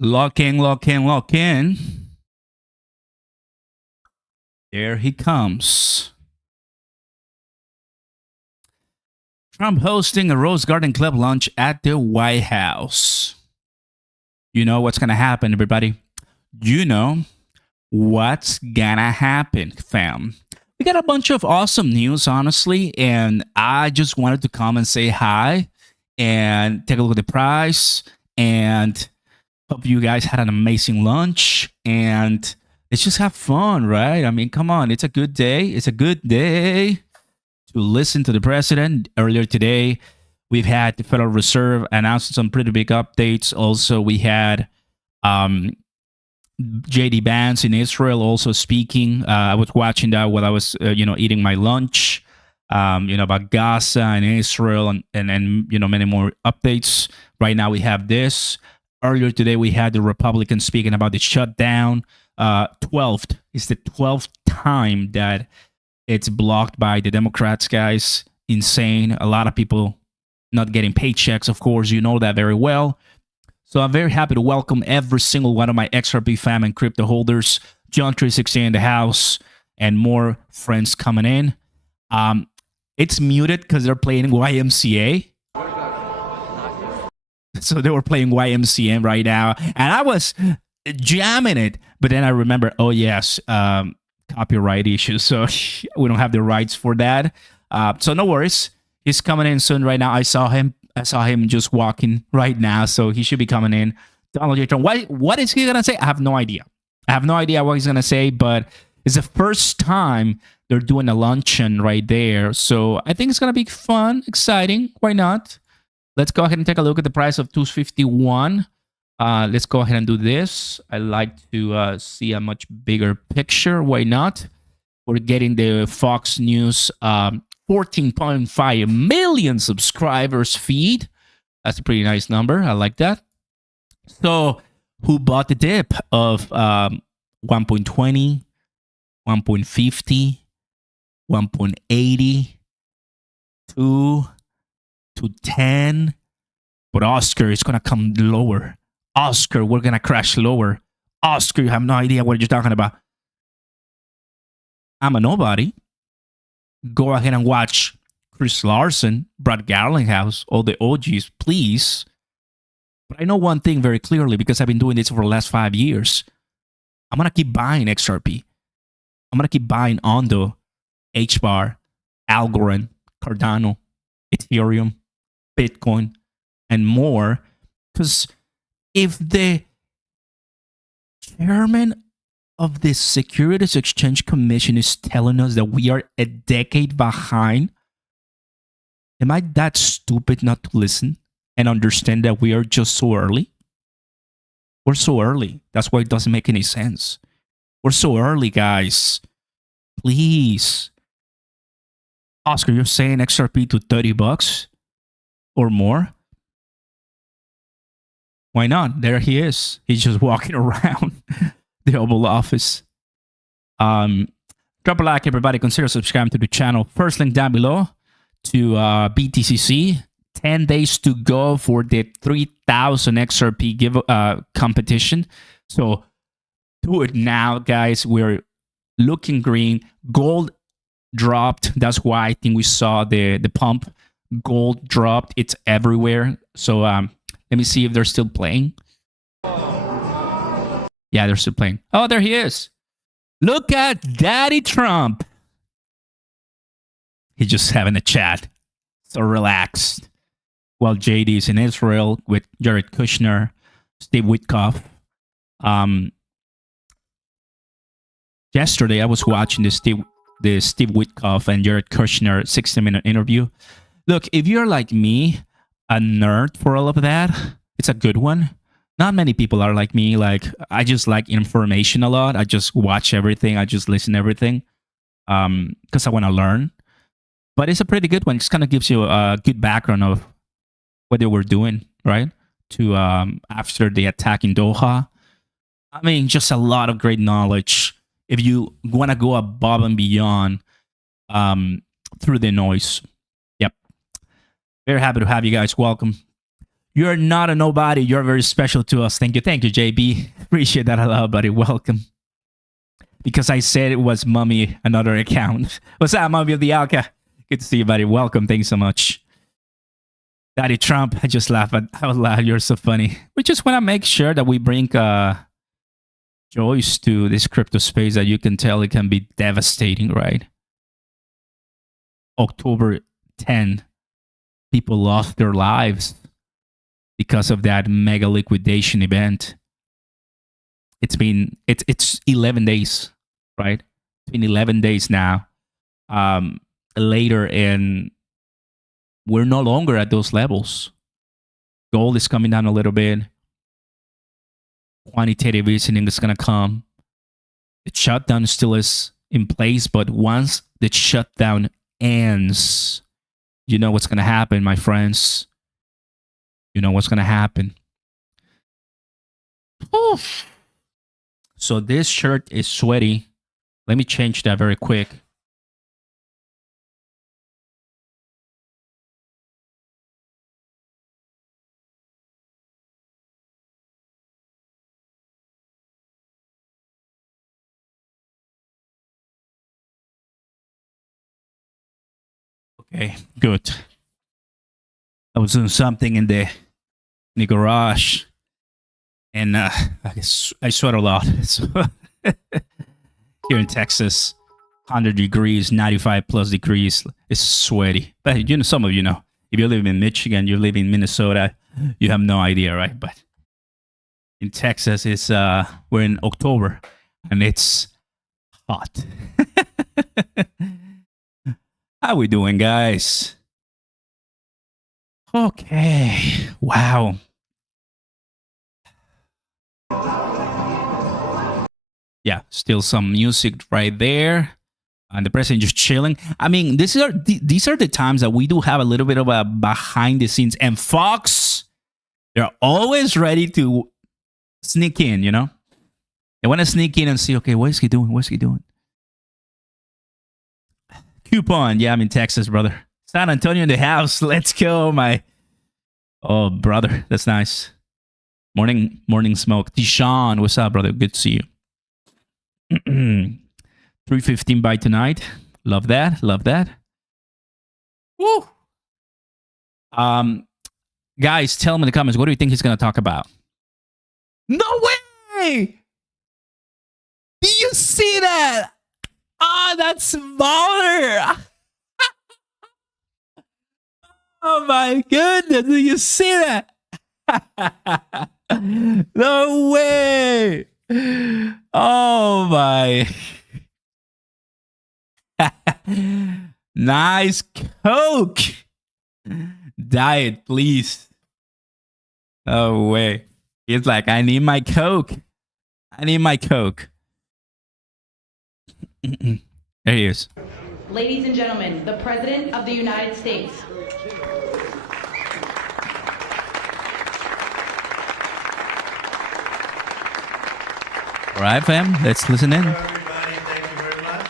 Lock in, lock in, lock in. There he comes. Trump hosting a Rose Garden Club lunch at the White House. You know what's going to happen, everybody? You know what's going to happen, fam. We got a bunch of awesome news, honestly, and I just wanted to come and say hi and take a look at the price and hope you guys had an amazing lunch and let's just have fun, right? I mean, come on, it's a good day. It's a good day to listen to the president. Earlier today, we've had the Federal Reserve announcing some pretty big updates. Also, we had JD Vance in Israel also speaking. I was watching that while I was, eating my lunch. About Gaza and Israel and many more updates. Right now, we have this. Earlier today, we had the Republicans speaking about the shutdown. 12th is the 12th time that it's blocked by the Democrats, guys. Insane. A lot of people not getting paychecks, of course. You know that very well. So I'm very happy to welcome every single one of my XRP fam and crypto holders. John 360 in the house and more friends coming in. It's muted because they're playing YMCA. So they were playing YMCA right now. And I was jamming it. But then I remember, oh, yes, copyright issues. So we don't have the rights for that. So no worries. He's coming in soon right now. I saw him just walking right now. So he should be coming in. Donald J. Trump. What is he going to say? I have no idea. I have no idea what he's going to say. But it's the first time they're doing a luncheon right there. So I think it's going to be fun, exciting. Why not? Let's go ahead and take a look at the price of 251. Let's go ahead and do this. I like to see a much bigger picture. Why not? We're getting the Fox News 14.5 million subscribers feed. That's a pretty nice number. I like that. So who bought the dip of 1.20, 1.50, 1.80, 2 to 10? But Oscar is going to come lower. Oscar, we're going to crash lower. Oscar, you have no idea what you're talking about. I'm a nobody. Go ahead and watch Chris Larson, Brad Garlinghouse, all the OGs, please. But I know one thing very clearly because I've been doing this for the last 5 years. I'm going to keep buying XRP. I'm going to keep buying Ondo, HBAR, Algorand, Cardano, Ethereum, Bitcoin, and more. Because if the chairman of the Securities Exchange Commission is telling us that we are a decade behind, am I that stupid not to listen and understand that we are just so early? We're so early. That's why it doesn't make any sense. We're so early, guys. Please. Oscar, you're saying XRP to $30 or more? Why not? There he is. He's just walking around the Oval Office. Drop a like, everybody. Consider subscribing to the channel. First link down below to BTCC. 10 days to go for the 3,000 XRP competition. So do it now, guys. We're looking green. Gold dropped. That's why I think we saw the pump. Gold dropped. It's everywhere. So let me see if they're still playing. Yeah, they're still playing. Oh, there he is. Look at Daddy Trump. He's just having a chat. So relaxed. While JD is in Israel with Jared Kushner, Steve Witkoff. Yesterday, I was watching the Steve Witkoff and Jared Kushner 60-minute interview. Look, if you're like me, a nerd for all of that, it's a good one. Not many people are like me. Like, I just like information a lot. I just watch everything. I just listen to everything because I want to learn. But it's a pretty good one. It kind of gives you a good background of what they were doing, right? To after the attack in Doha. I mean, just a lot of great knowledge. If you want to go above and beyond through the noise. Yep. Very happy to have you guys. Welcome. You're not a nobody. You're very special to us. Thank you. Thank you, JB. Appreciate that a lot, buddy. Welcome. Because I said it was Mummy, another account. What's up, Mummy of the Alka? Good to see you, buddy. Welcome. Thanks so much. Daddy Trump, I just laugh out loud. You're so funny. We just want to make sure that we bring joys to this crypto space that you can tell it can be devastating, right? October 10, people lost their lives because of that mega liquidation event. It's 11 days, right? It's been 11 days now. Later, and we're no longer at those levels. Gold is coming down a little bit. Quantitative easing is going to come. The shutdown still is in place, but once the shutdown ends, you know what's going to happen, my friends. You know what's going to happen. Oof. So this shirt is sweaty. Let me change that very quick. Okay, good. I was doing something in the garage, and I sweat a lot. So here in Texas, 100 degrees, 95 plus degrees. It's sweaty. But you know, some of you know. If you live in Michigan, you live in Minnesota, you have no idea, right? But in Texas, it's we're in October, and it's hot. How we doing, guys? Okay. Wow. Yeah, still some music right there. And the president just chilling. I mean, these are the times that we do have a little bit of a behind the scenes. And Fox, they're always ready to sneak in, you know? They want to sneak in and see, okay, what is he doing? What's he doing? Coupon. Yeah, I'm in Texas, brother. San Antonio in the house. Let's go, my. Oh, brother. That's nice. Morning smoke. Deshaun, what's up, brother? Good to see you. 3:15 by tonight. Love that. Love that. Woo. Guys, tell him in the comments, what do you think he's going to talk about? No way! Do you see that? Ah, that's baller. Oh my goodness, do you see that? No way. Oh my. Nice Coke. Diet, please. No way. He's like, I need my Coke. I need my Coke. There he is. Ladies and gentlemen, the President of the United States. All right, fam, let's listen in. Hello, everybody. Thank you very much.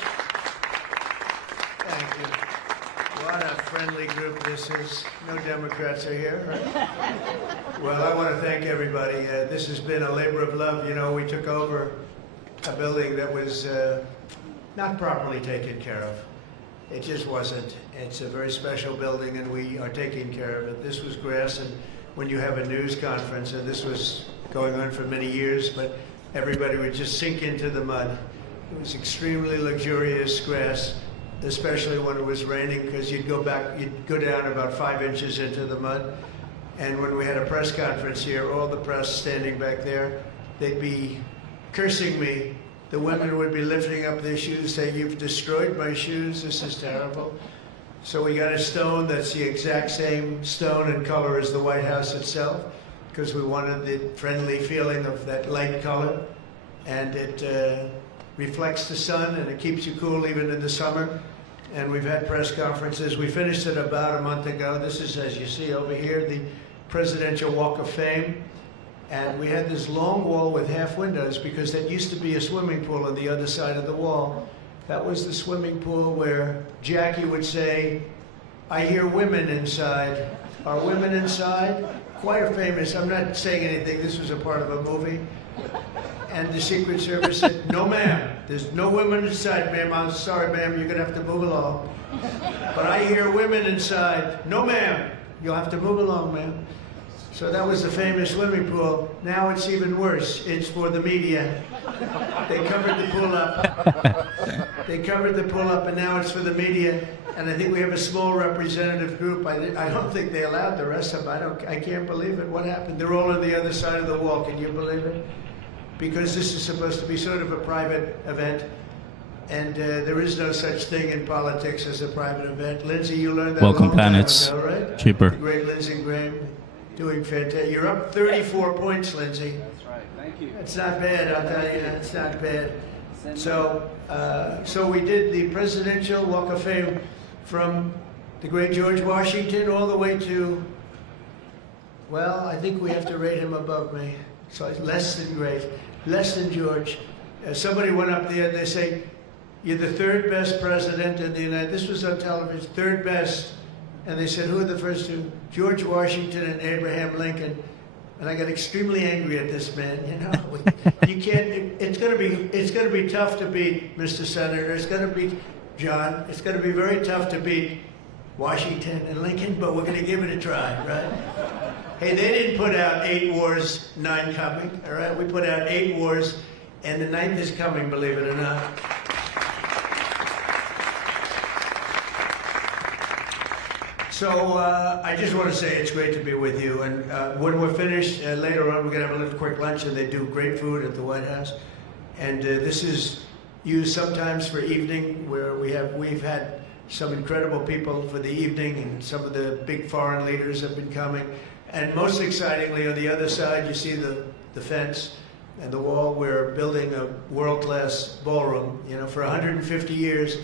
Thank you. What a friendly group this is. No Democrats are here, right? Well, I want to thank everybody. This has been a labor of love. You know, we took over a building that was not properly taken care of. It just wasn't. It's a very special building, and we are taking care of it. This was grass, and when you have a news conference, and this was going on for many years, but everybody would just sink into the mud. It was extremely luxurious grass, especially when it was raining, because you'd go down about 5 inches into the mud. And when we had a press conference here, all the press standing back there, they'd be cursing me. The women would be lifting up their shoes, saying, "You've destroyed my shoes, this is terrible." So we got a stone that's the exact same stone and color as the White House itself, because we wanted the friendly feeling of that light color. And it reflects the sun, and it keeps you cool even in the summer. And we've had press conferences. We finished it about a month ago. This is, as you see over here, the Presidential Walk of Fame. And we had this long wall with half windows, because that used to be a swimming pool on the other side of the wall. That was the swimming pool where Jackie would say, "I hear women inside. Are women inside?" quite famous. I'm not saying anything. This was a part of a movie. And the Secret Service said, no, ma'am. There's no women inside, ma'am. I'm sorry, ma'am. You're going to have to move along. But I hear women inside. No, ma'am. You'll have to move along, ma'am. So that was the famous swimming pool. Now it's even worse. It's for the media. They covered the pool up. They covered the pool up, and now it's for the media. And I think we have a small representative group. I don't think they allowed the rest of them. I can't believe it. What happened? They're all on the other side of the wall. Can you believe it? Because this is supposed to be sort of a private event. And there is no such thing in politics as a private event. Lindsay, you learned that Welcome a long time Planets. ago, right? Cheaper. The great Lindsey Graham, doing fantastic. You're up 34 points, Lindsay. That's right. Thank you. It's not bad, I'll tell you. It's not bad. So, so we did the Presidential Walk of Fame from the great George Washington all the way to, well, I think we have to rate him above me. So it's less than great, less than George. Somebody went up there and they say, you're the third best president in the United States. This was on television, third best. And they said, who are the first two? George Washington and Abraham Lincoln. And I got extremely angry at this man. You know, you can't. It's gonna be tough to beat, Mr. Senator. It's gonna be, John. It's gonna be very tough to beat Washington and Lincoln, but we're gonna give it a try, right? Hey, they didn't put out 8 wars, 9 coming. All right, we put out 8 wars, and the 9th is coming. Believe it or not. So I just want to say it's great to be with you. And when we're finished, later on, we're going to have a little quick lunch, and they do great food at the White House. And this is used sometimes for evening, where we've had some incredible people for the evening, and some of the big foreign leaders have been coming. And most excitingly, on the other side, you see the fence and the wall. We're building a world-class ballroom. You know, for 150 years,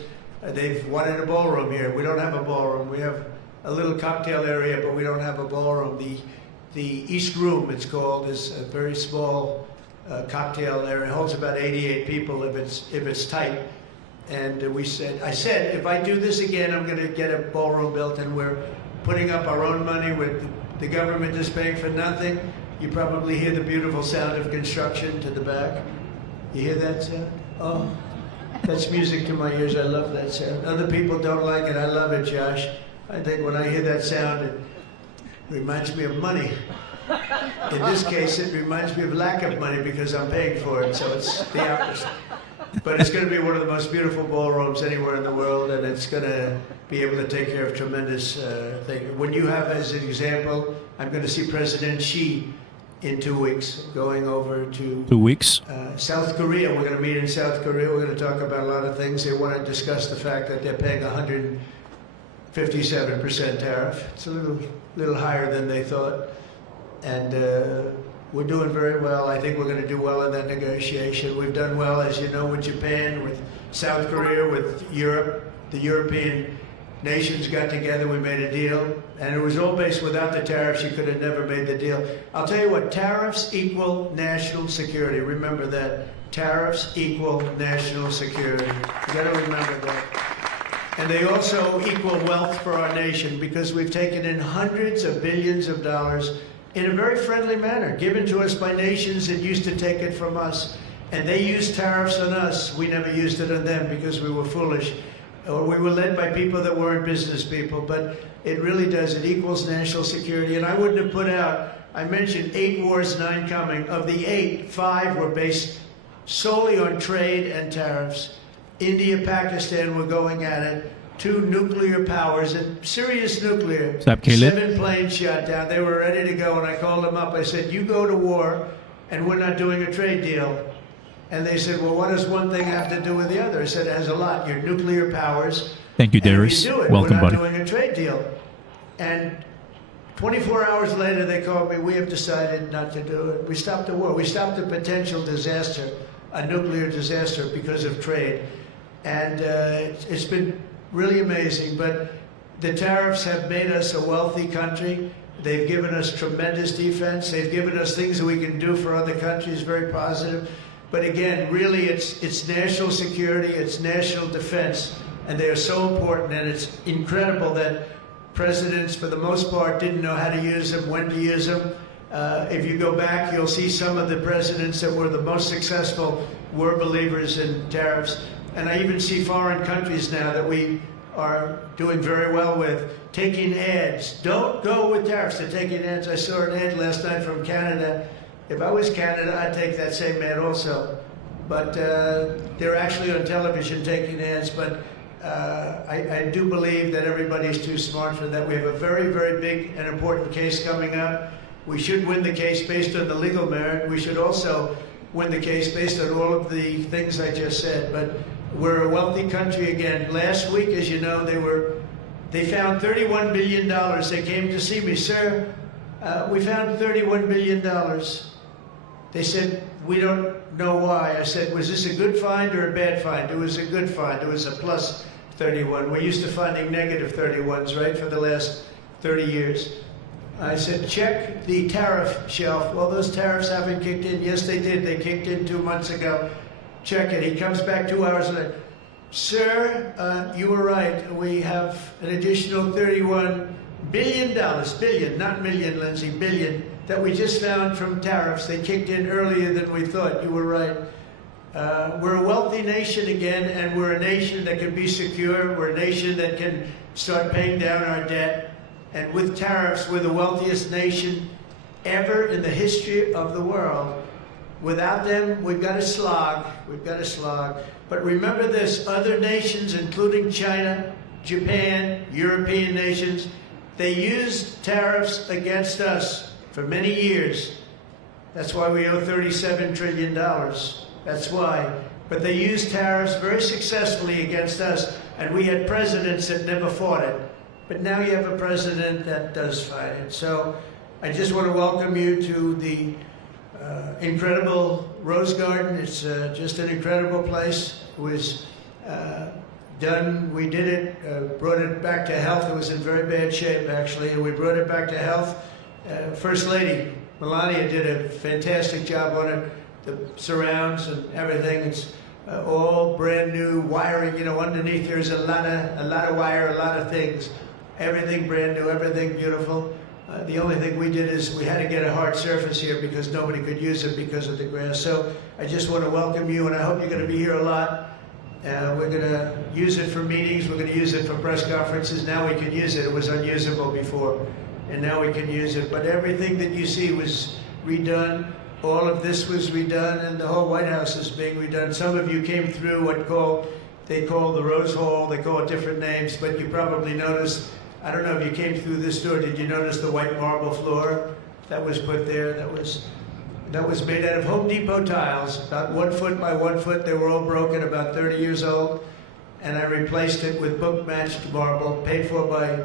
they've wanted a ballroom here. We don't have a ballroom. We have a little cocktail area, but we don't have a ballroom. The East Room, it's called, is a very small cocktail area. It holds about 88 people if it's tight. And I said, if I do this again, I'm going to get a ballroom built, and we're putting up our own money. With the government is paying for nothing. You probably hear the beautiful sound of construction to the back. You hear that sound? Oh, that's music to my ears. I love that sound. Other people don't like it. I love it, Josh. I think when I hear that sound, it reminds me of money. In this case, it reminds me of lack of money because I'm paying for it, so it's the opposite. But it's going to be one of the most beautiful ballrooms anywhere in the world, and it's going to be able to take care of tremendous things. When you have, as an example, I'm going to see President Xi in 2 weeks, going over to 2 weeks. South Korea. We're going to meet in South Korea. We're going to talk about a lot of things. They want to discuss the fact that they're paying 157% tariff. It's a little higher than they thought. And we're doing very well. I think we're going to do well in that negotiation. We've done well, as you know, with Japan, with South Korea, with Europe. The European nations got together. We made a deal. And it was all based without the tariffs. You could have never made the deal. I'll tell you what, tariffs equal national security. Remember that. Tariffs equal national security. You got to remember that. And they also equal wealth for our nation, because we've taken in hundreds of billions of dollars in a very friendly manner, given to us by nations that used to take it from us. And they used tariffs on us. We never used it on them because we were foolish. Or we were led by people that weren't business people. But it really does. It equals national security. And I wouldn't have put out, I mentioned 8 wars, 9 coming. Of the 8, 5 were based solely on trade and tariffs. India, Pakistan were going at it. 2 nuclear powers, and serious nuclear. What's up, Caleb? 7 planes shot down. They were ready to go, and I called them up. I said, you go to war, and we're not doing a trade deal. And they said, well, what does one thing have to do with the other? I said, it has a lot. Your nuclear powers. Thank you, And if Darius. you do it, Welcome, we're not buddy. doing a trade deal. And 24 hours later, they called me. We have decided not to do it. We stopped the war. We stopped a potential disaster, a nuclear disaster, because of trade. And it's been really amazing. But the tariffs have made us a wealthy country. They've given us tremendous defense. They've given us things that we can do for other countries, very positive. But again, really, it's national security, it's national defense, and they are so important. And it's incredible that presidents, for the most part, didn't know how to use them, when to use them. If you go back, you'll see some of the presidents that were the most successful were believers in tariffs. And I even see foreign countries now that we are doing very well with taking ads. Don't go with tariffs. They're taking ads. I saw an ad last night from Canada. If I was Canada, I'd take that same ad also. But they're actually on television taking ads. But I do believe that everybody's too smart for that. We have a very, very big and important case coming up. We should win the case based on the legal merit. We should also win the case based on all of the things I just said. But we're a wealthy country again. Last week, as you know, they found $31 billion. They came to see me, sir. We found $31 billion. They said, we don't know why. I said, was this a good find or a bad find? It was a good find. It was a plus 31. We're used to finding negative 31s, right, for the last 30 years. I said, check the tariff shelf. Well, those tariffs haven't kicked in. Yes, they did. They kicked in 2 months ago. Check it. He comes back 2 hours later. Sir, you were right. We have an additional $31 billion, billion, not million, Lindsay, billion, that we just found from tariffs. They kicked in earlier than we thought. You were right. We're a wealthy nation again, and we're a nation that can be secure. We're a nation that can start paying down our debt. And with tariffs, we're the wealthiest nation ever in the history of the world. Without them, we've got to slog. We've got to slog. But remember this, other nations, including China, Japan, European nations, they used tariffs against us for many years. That's why we owe $37 trillion. That's why. But they used tariffs very successfully against us, and we had presidents that never fought it. But now you have a president that does fight it. So I just want to welcome you to the incredible Rose Garden. It's just an incredible place. It was done, we did it, brought it back to health. It was in very bad shape, actually, and we brought it back to health. First Lady Melania did a fantastic job on it, the surrounds and everything. It's all brand new wiring. You know, underneath there's a lot of wire, a lot of things. Everything brand new, everything beautiful. The only thing we did is we had to get a hard surface here because nobody could use it because of the grass. So I just want to welcome you, and I hope you're going to be here a lot. We're going to use it for meetings. We're going to use it for press conferences. Now we can use it. It was unusable before, and now we can use it. But everything that you see was redone. All of this was redone, and the whole White House is being redone. Some of you came through they call the Rose Hall. They call it different names, but you probably noticed. I don't know if you came through this door. Did you notice the white marble floor that was put there? That was made out of Home Depot tiles, about 1 foot by 1 foot. They were all broken, about 30 years old, and I replaced it with book-matched marble, paid for by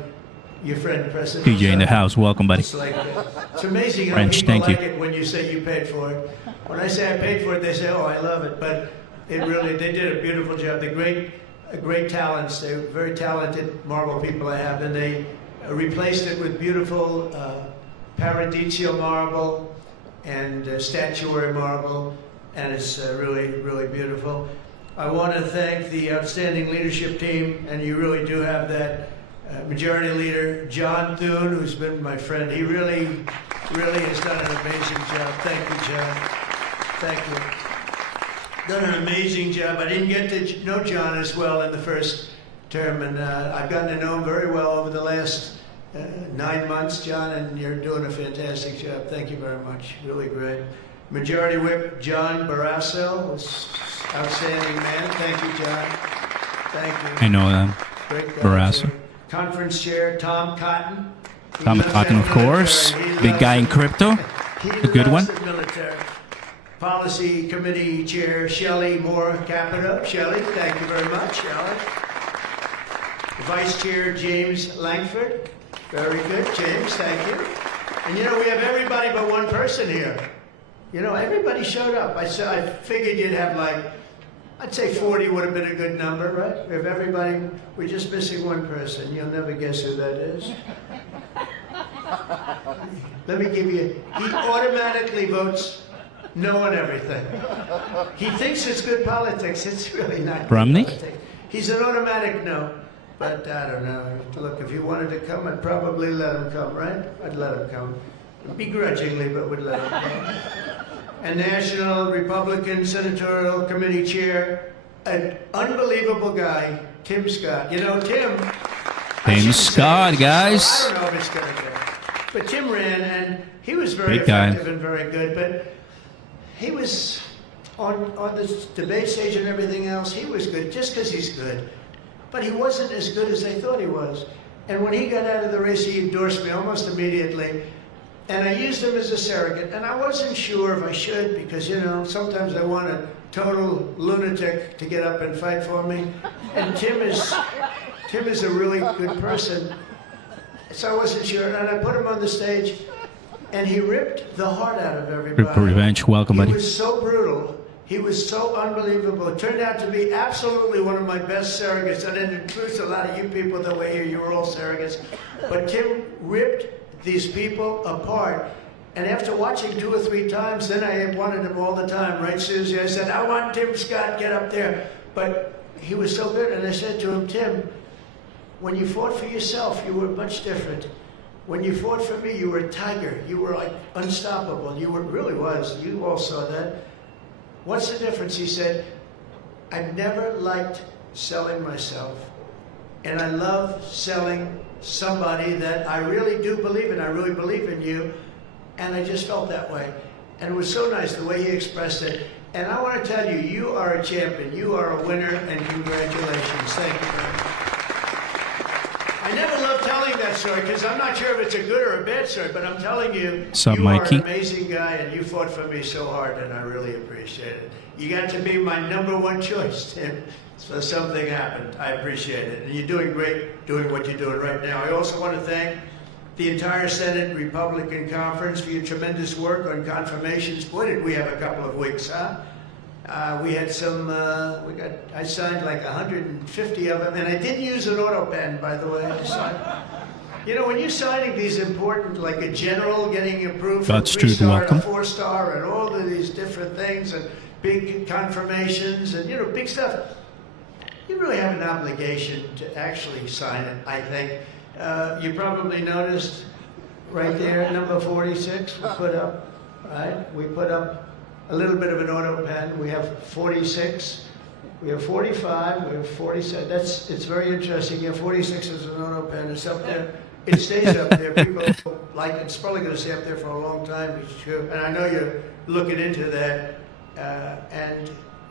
your friend, President. DJ in the house, welcome, buddy. It's amazing how French, people thank like you. it when you say you paid for it. When I say I paid for it, they say, "Oh, I love it." But they did a beautiful job. They're great talents. They're very talented marble people I have, and they replaced it with beautiful Paradiso marble and statuary marble, and it's really, really beautiful. I want to thank the outstanding leadership team, and you really do have that majority leader, John Thune, who's been my friend. He really, really has done an amazing job. Thank you, John. Thank you. Done an amazing job. I didn't get to know John as well in the first term, and I've gotten to know him very well over the last 9 months, John, and you're doing a fantastic job. Thank you very much. Really great. Majority Whip John Barrasso was outstanding man. Thank you, John. Thank you. I know them. Great guy. Barrasso. Conference Chair Tom Cotton. He Tom loves Cotton, the of course. military. He Big loves guy in the- crypto. He A good loves one. the military. Policy Committee Chair Shelley Moore Capito. Shelley, thank you very much, Shelley. Vice Chair James Langford. Very good, James, thank you. And you know, we have everybody but one person here. You know, everybody showed up. I figured you'd have I'd say 40 would have been a good number, right? We have everybody, we're just missing one person. You'll never guess who that is. Let me give you, he automatically votes no on everything. He thinks it's good politics. It's really not good Romney? politics. He's an automatic no. But I don't know. Look, if he wanted to come, I'd probably let him come, right? I'd let him come. Begrudgingly, but would let him come. And National Republican Senatorial Committee Chair, an unbelievable guy, Tim Scott. You know, Tim Scott, guys. I don't know if it's going to go. But Tim ran, and he was very Big guy. effective and very good. But he was on the debate stage and everything else. He was good just because he's good. But he wasn't as good as they thought he was. And when he got out of the race, he endorsed me almost immediately. And I used him as a surrogate. And I wasn't sure if I should because, you know, sometimes I want a total lunatic to get up and fight for me. And Tim is a really good person. So I wasn't sure. And I put him on the stage, and he ripped the heart out of everybody. Revenge, welcome, buddy. He was so brutal. He was so unbelievable. It turned out to be absolutely one of my best surrogates. And it includes a lot of you people that were here. You were all surrogates. But Tim ripped these people apart. And after watching 2 or 3 times, then I wanted him all the time, right, Susie? I said, I want Tim Scott, get up there. But he was so good. And I said to him, Tim, when you fought for yourself, you were much different. When you fought for me, you were a tiger. You were like unstoppable. You really was. You all saw that. What's the difference? He said, I've never liked selling myself. And I love selling somebody that I really do believe in. I really believe in you. And I just felt that way. And it was so nice the way he expressed it. And I want to tell you, you are a champion. You are a winner, and congratulations. Thank you very much. I never love telling that story because I'm not sure if it's a good or a bad story, but I'm telling you, you are an amazing guy, and you fought for me so hard, and I really appreciate it. You got to be my #1 choice, Tim. So something happened. I appreciate it. And you're doing great doing what you're doing right now. I also want to thank the entire Senate Republican Conference for your tremendous work on confirmations. Boy, did we have a couple of weeks, huh? We had some, I signed like 150 of them, and I didn't use an auto pen, by the way. I signed, you know, when you're signing these important, like a general getting approved for 3-star to 4-star and all of these different things and big confirmations and, you know, big stuff, you really have an obligation to actually sign it, I think. You probably noticed right there, number 46, we put up, right? We put up a little bit of an auto pen. We have 46, we have 45, we have 47. It's very interesting. Yeah, 46 is an auto pen. It's up there. It stays up there. People like it. It's probably going to stay up there for a long time. And I know you're looking into that. And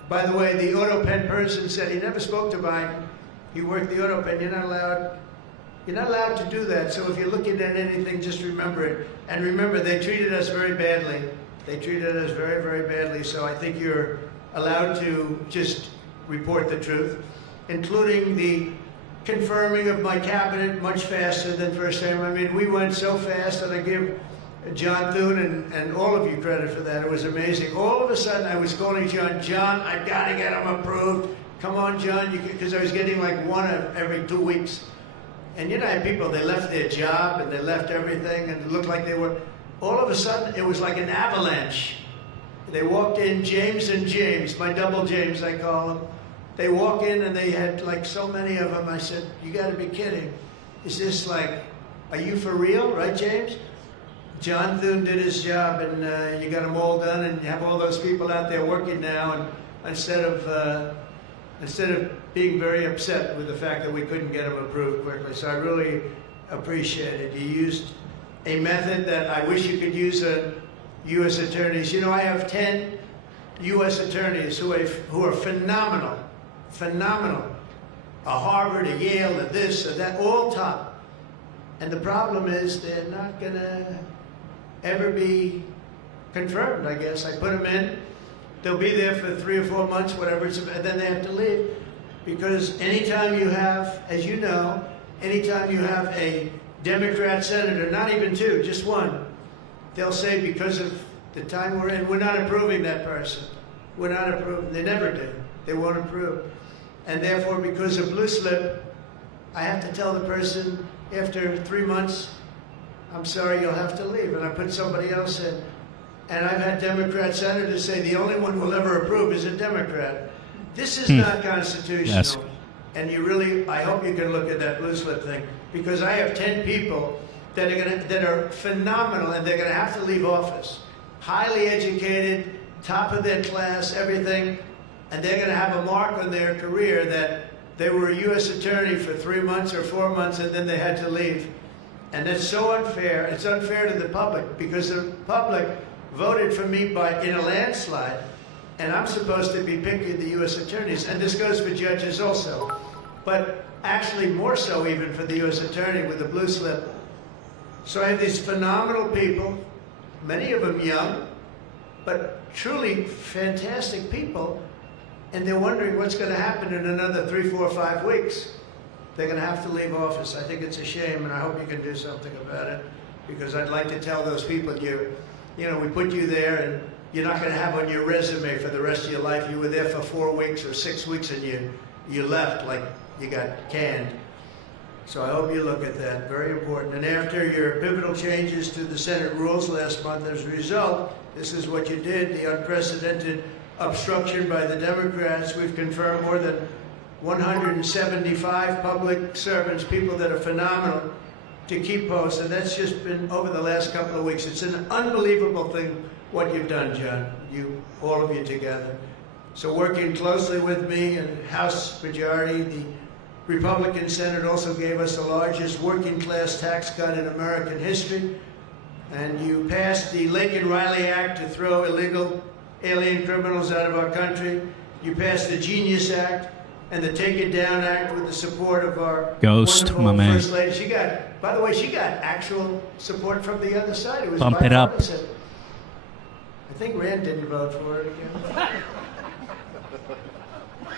by the way, the auto pen person said he never spoke to Biden. He worked the auto pen. You're not allowed to do that. So if you're looking at anything, just remember it. And remember, they treated us very badly. They treated us very, very badly, so I think you're allowed to just report the truth, including the confirming of my cabinet much faster than first time. I mean, we went so fast, and I give John Thune and all of you credit for that. It was amazing. All of a sudden, I was calling John, I've got to get him approved. Come on, John, because I was getting like one every 2 weeks. And you know, people, they left their job, and they left everything, and it looked like they were... All of a sudden, it was like an avalanche. They walked in, James and James, my double James, I call them. They walk in, and they had like so many of them. I said, you got to be kidding. Is this like, are you for real, right, James? John Thune did his job, and you got them all done, and you have all those people out there working now, and instead of being very upset with the fact that we couldn't get them approved quickly. So I really appreciate it. You used a method that I wish you could use on U.S. attorneys. You know, I have 10 U.S. attorneys who are phenomenal. A Harvard, a Yale, a this, a that, all top. And the problem is they're not going to ever be confirmed, I guess. I put them in. They'll be there for 3 or 4 months, whatever, and then they have to leave. Because anytime you have, as you know, anytime you have a Democrat senator, not even 2, just 1, they'll say because of the time we're in, we're not approving that person. We're not approving. They never do. They won't approve. And therefore, because of blue slip, I have to tell the person after 3 months, I'm sorry, you'll have to leave. And I put somebody else in. And I've had Democrat senators say the only one who'll ever approve is a Democrat. This is not constitutional. Yes. And you really, I hope you can look at that blue slip thing, because I have 10 people that are phenomenal, and they're gonna have to leave office. Highly educated, top of their class, everything, and they're gonna have a mark on their career that they were a U.S. attorney for 3 months or 4 months, and then they had to leave. And that's so unfair. It's unfair to the public, because the public voted for me in a landslide, and I'm supposed to be picking the U.S. attorneys, and this goes for judges also, but actually more so even for the U.S. attorney with the blue slip. So I have these phenomenal people, many of them young, but truly fantastic people, and they're wondering what's going to happen in another 3, 4, 5 weeks. They're going to have to leave office. I think it's a shame, and I hope you can do something about it, because I'd like to tell those people, you know, we put you there, and you're not going to have on your resume for the rest of your life, you were there for 4 weeks or 6 weeks, and you left like you got canned. So I hope you look at that. Very important. And after your pivotal changes to the Senate rules last month, as a result, this is what you did, the unprecedented obstruction by the Democrats. We've confirmed more than 175 public servants, people that are phenomenal, to keep posts, and that's just been over the last couple of weeks. It's an unbelievable thing what you've done, John, all of you together. So working closely with me and House Majority, the Republican Senate also gave us the largest working class tax cut in American history, and you passed the Lincoln-Riley Act to throw illegal alien criminals out of our country. You passed the Genius Act and the Take It Down Act with the support of our Ghost, wonderful my man. First Lady. She got, by the way, she got actual support from the other side. It was Bump it up. bipartisan. I think Rand didn't vote for it again.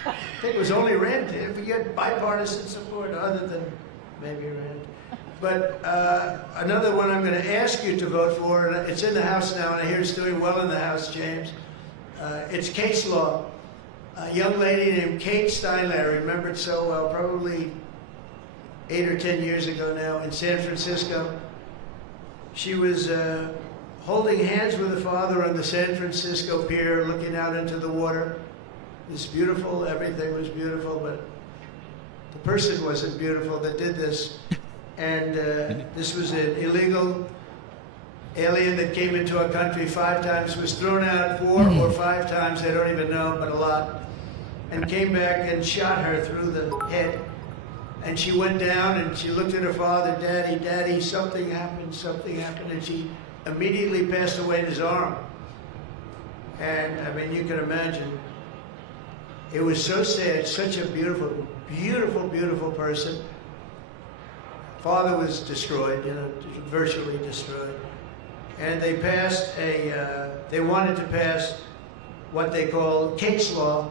I think it was only Rand did. We had bipartisan support other than maybe Rand. But another one I'm going to ask you to vote for, and it's in the House now, and I hear it's doing well in the House, James. It's case law. A young lady named Kate Steinle, I remember it so well, probably 8 or 10 years ago now, in San Francisco. She was holding hands with her father on the San Francisco pier, looking out into the water. It was beautiful, everything was beautiful, but the person wasn't beautiful that did this. And this was an illegal alien that came into our country 5 times, was thrown out 4 or 5 times, I don't even know, but a lot, and came back and shot her through the head. And she went down and she looked at her father, Daddy, Daddy, something happened, and she immediately passed away in his arm. And I mean, you can imagine, it was so sad, such a beautiful, beautiful, beautiful person. Father was destroyed, you know, virtually destroyed. And they passed they wanted to pass what they call case law,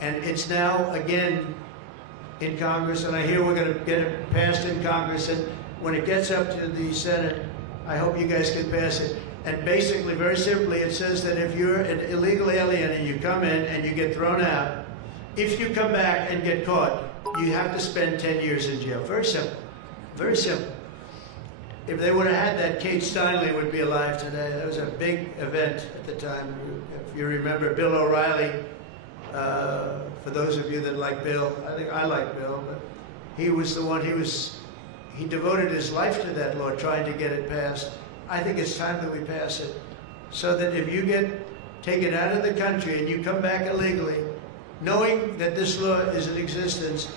and it's now again in Congress, and I hear we're going to get it passed in Congress, and when it gets up to the Senate, I hope you guys can pass it. And basically, very simply, it says that if you're an illegal alien and you come in and you get thrown out, if you come back and get caught, you have to spend 10 years in jail. Very simple. Very simple. If they would have had that, Kate Steinle would be alive today. That was a big event at the time. If you remember Bill O'Reilly, for those of you that like Bill, I think I like Bill, but he was the one, he devoted his life to that law, trying to get it passed. I think it's time that we pass it, so that if you get taken out of the country and you come back illegally, knowing that this law is in existence,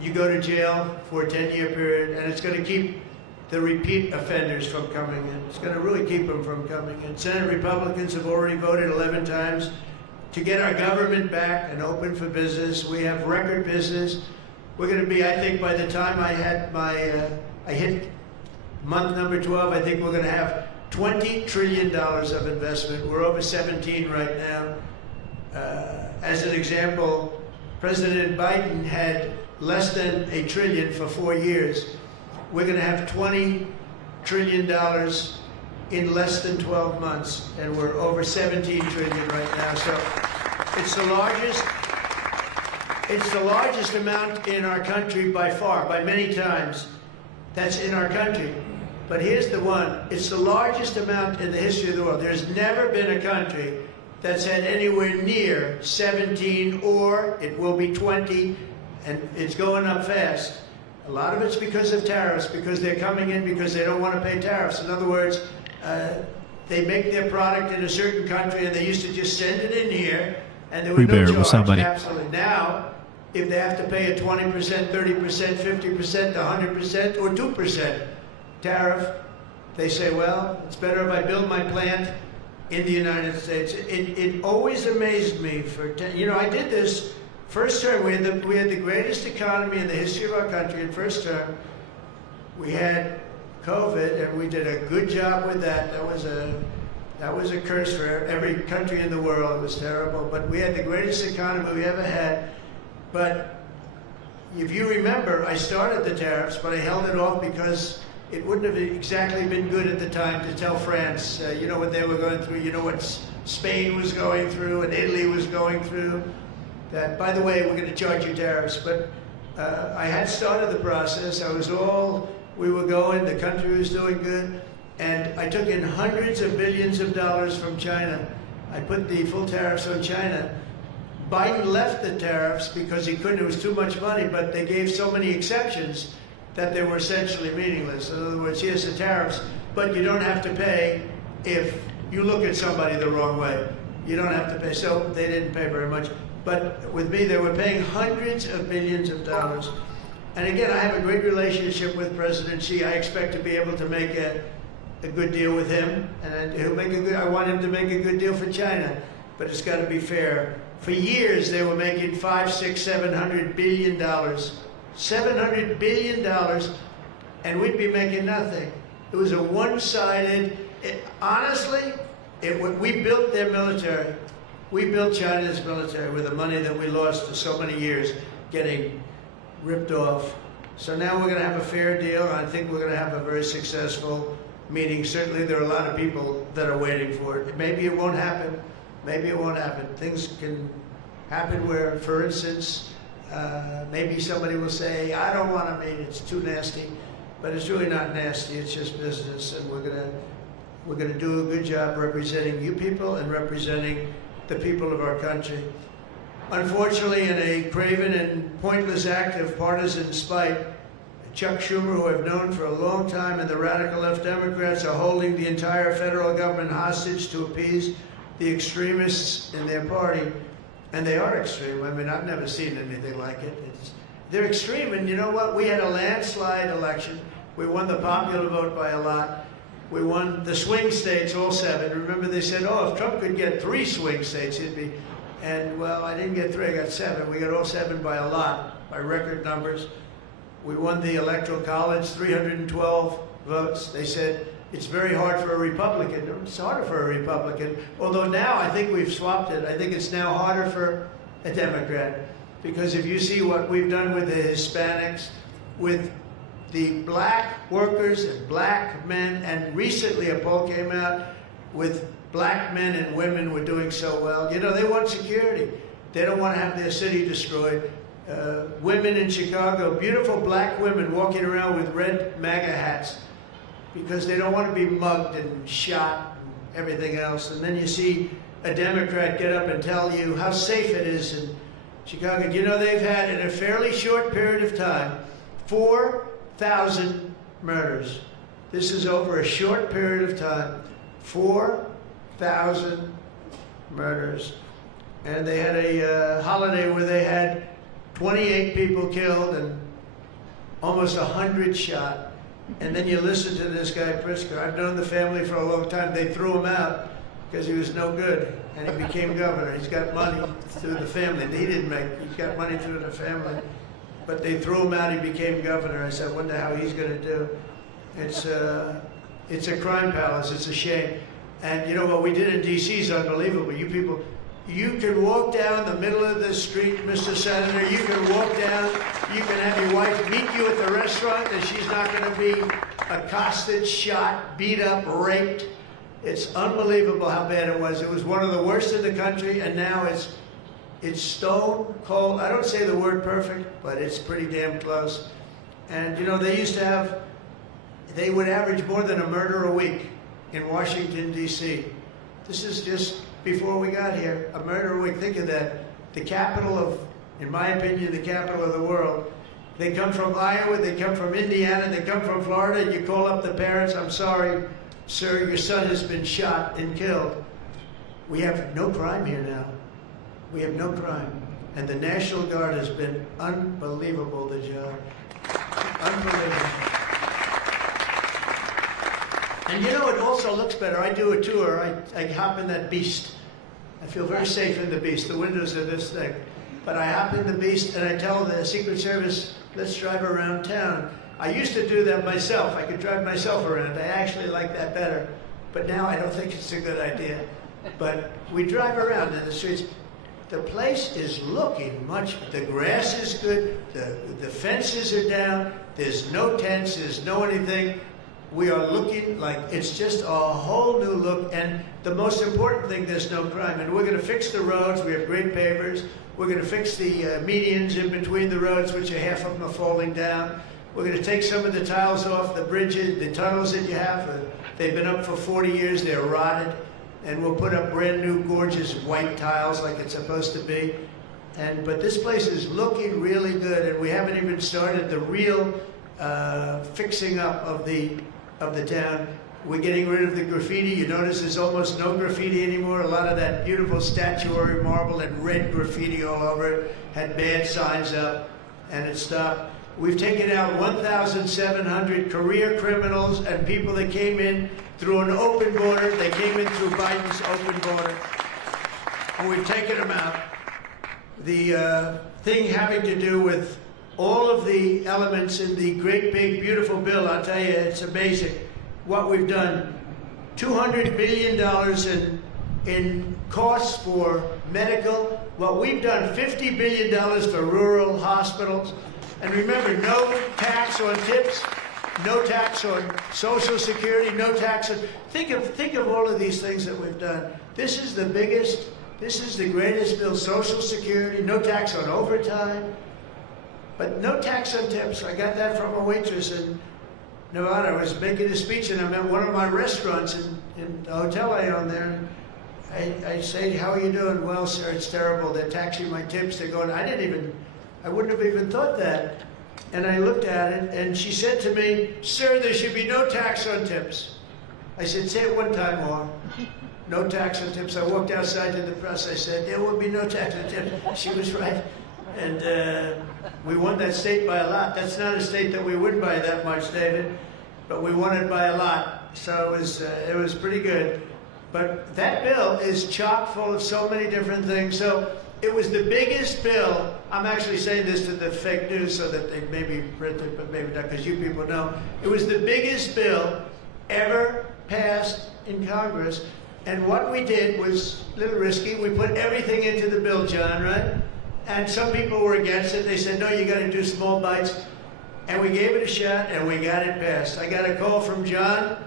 you go to jail for a 10-year period, and it's going to keep the repeat offenders from coming in. It's going to really keep them from coming in. Senate Republicans have already voted 11 times to get our government back and open for business. We have record business. We're going to be, I think, by the time I hit month number 12, I think we're going to have $20 trillion of investment. We're over 17 right now. As an example, President Biden had less than $1 trillion for 4 years. We're going to have $20 trillion in less than 12 months, and we're over 17 trillion right now. So it's the largest amount in our country by far, by many times. That's in our country. But here's the one. It's the largest amount in the history of the world. There's never been a country that's had anywhere near 17, or it will be 20, and it's going up fast. A lot of it's because of tariffs, because they're coming in because they don't want to pay tariffs. In other words, they make their product in a certain country, and they used to just send it in here, and there was no charge. What's up, buddy? Absolutely. Now, if they have to pay a 20%, 30%, 50%, 100%, or 2% tariff, they say, well, it's better if I build my plant in the United States. It always amazed me I did this first term. We had the greatest economy in the history of our country in first term. We had COVID, and we did a good job with that. That was a curse for every country in the world. It was terrible. But we had the greatest economy we ever had. But if you remember, I started the tariffs, but I held it off because it wouldn't have exactly been good at the time to tell France, you know what they were going through, you know what Spain was going through and Italy was going through. That, by the way, we're going to charge you tariffs. But I had started the process. We were going, the country was doing good. And I took in hundreds of billions of dollars from China. I put the full tariffs on China. Biden left the tariffs because he couldn't, it was too much money, but they gave so many exceptions that they were essentially meaningless. In other words, here's the tariffs, but you don't have to pay if you look at somebody the wrong way. You don't have to pay. So they didn't pay very much. But with me, they were paying hundreds of billions of dollars. And again, I have a great relationship with President Xi. I expect to be able to make a good deal with him, and I want him to make a good deal for China, but it's got to be fair. For years, they were making $500, $600, $700 billion, $700 billion, and we'd be making nothing. It was a one-sided. Honestly, we built their military. We built China's military with the money that we lost for so many years getting ripped off. So now we're going to have a fair deal, and I think we're going to have a very successful meeting. Certainly, there are a lot of people that are waiting for it. Maybe it won't happen. Maybe it won't happen. Things can happen where, for instance, maybe somebody will say, I don't want to meet, it's too nasty. But it's really not nasty, it's just business, and we're gonna do a good job representing you people and representing the people of our country. Unfortunately, in a craven and pointless act of partisan spite, Chuck Schumer, who I've known for a long time, and the radical left Democrats are holding the entire federal government hostage to appease the extremists in their party. And they are extreme. I mean, I've never seen anything like it. They're extreme, and you know what? We had a landslide election. We won the popular vote by a lot. We won the swing states, all 7. Remember, they said, oh, if Trump could get 3 swing states, he'd be... And, well, I didn't get 3, I got 7. We got all 7 by a lot, by record numbers. We won the Electoral College, 312 votes. They said, it's very hard for a Republican. It's harder for a Republican. Although now I think we've swapped it. I think it's now harder for a Democrat. Because if you see what we've done with the Hispanics, with the black workers and black men, and recently a poll came out with black men and women were doing so well. You know, they want security. They don't want to have their city destroyed. Women in Chicago, beautiful black women walking around with red MAGA hats because they don't want to be mugged and shot and everything else. And then you see a Democrat get up and tell you how safe it is in Chicago. You know, they've had, in a fairly short period of time, 4,000 murders. This is over a short period of time. 4,000 murders. And they had a holiday where they had 28 people killed and almost 100 shot. And then you listen to this guy, Pritzker. I've known the family for a long time. They threw him out because he was no good, and he became governor. He's got money through the family. He didn't make, he's got money through the family. But they threw him out, he became governor. I said, I wonder how he's going to do. It's a crime palace, it's a shame. And you know what we did in D.C. is unbelievable. You people, you can walk down the middle of the street, Mr. Senator, you can walk down, you can have your wife meet you at the restaurant and she's not going to be accosted, shot, beat up, raped. It's unbelievable how bad it was. It was one of the worst in the country, and now it's stone cold. I don't say the word perfect, but it's pretty damn close. And you know, they would average more than a murder a week in Washington, D.C. This is just before we got here, a murder a week. Think of that. The capital in my opinion, the capital of the world. They come from Iowa, they come from Indiana, they come from Florida. You call up the parents, I'm sorry, sir, your son has been shot and killed. We have no crime here now. We have no crime. And the National Guard has been unbelievable, the job. Unbelievable. And you know, it also looks better. I do a tour, I hop in that beast. I feel very safe in the beast. The windows are this thick. But I hop in the beast and I tell the Secret Service, let's drive around town. I used to do that myself. I could drive myself around. I actually like that better. But now I don't think it's a good idea. But we drive around in the streets. The place is looking much, the grass is good, the fences are down, there's no tents, there's no anything. We are looking like it's just a whole new look, and the most important thing, there's no crime. And we're going to fix the roads. We have great pavers. We're going to fix the medians in between the roads, which are half of them are falling down. We're going to take some of the tiles off the bridges, the tunnels that you have. They've been up for 40 years. They're rotted. And we'll put up brand new, gorgeous white tiles like it's supposed to be. But this place is looking really good, and we haven't even started the real fixing up of the town. We're getting rid of the graffiti. You notice there's almost no graffiti anymore. A lot of that beautiful statuary marble and red graffiti all over it had bad signs up, and it stopped. We've taken out 1,700 career criminals and people that came in through an open border. They came in through Biden's open border, and we've taken them out. The thing having to do with all of the elements in the great, big, beautiful bill, I'll tell you, it's amazing what we've done. $200 billion in costs for medical. Well, we've done $50 billion for rural hospitals. And remember, no tax on tips, no tax on Social Security, no tax on... Think of all of these things that we've done. This is the biggest, this is the greatest bill. Social Security, no tax on overtime, but no tax on tips. I got that from a waitress in Nevada. I was making a speech, and I'm at one of my restaurants in the hotel I own there. And I say, how are you doing? Well, sir, it's terrible. They're taxing my tips. They're going, I wouldn't have even thought that. And I looked at it, and she said to me, sir, there should be no tax on tips. I said, say it one time more. No tax on tips. I walked outside to the press. I said, there will be no tax on tips. She was right. And we won that state by a lot. That's not a state that we win by that much, David, but we won it by a lot. So it was pretty good. But that bill is chock full of so many different things. So it was the biggest bill. I'm actually saying this to the fake news so that they maybe print it, but maybe not, because you people know. It was the biggest bill ever passed in Congress. And what we did was a little risky. We put everything into the bill, John, right? And some people were against it. They said, no, you got to do small bites. And we gave it a shot, and we got it passed. I got a call from John.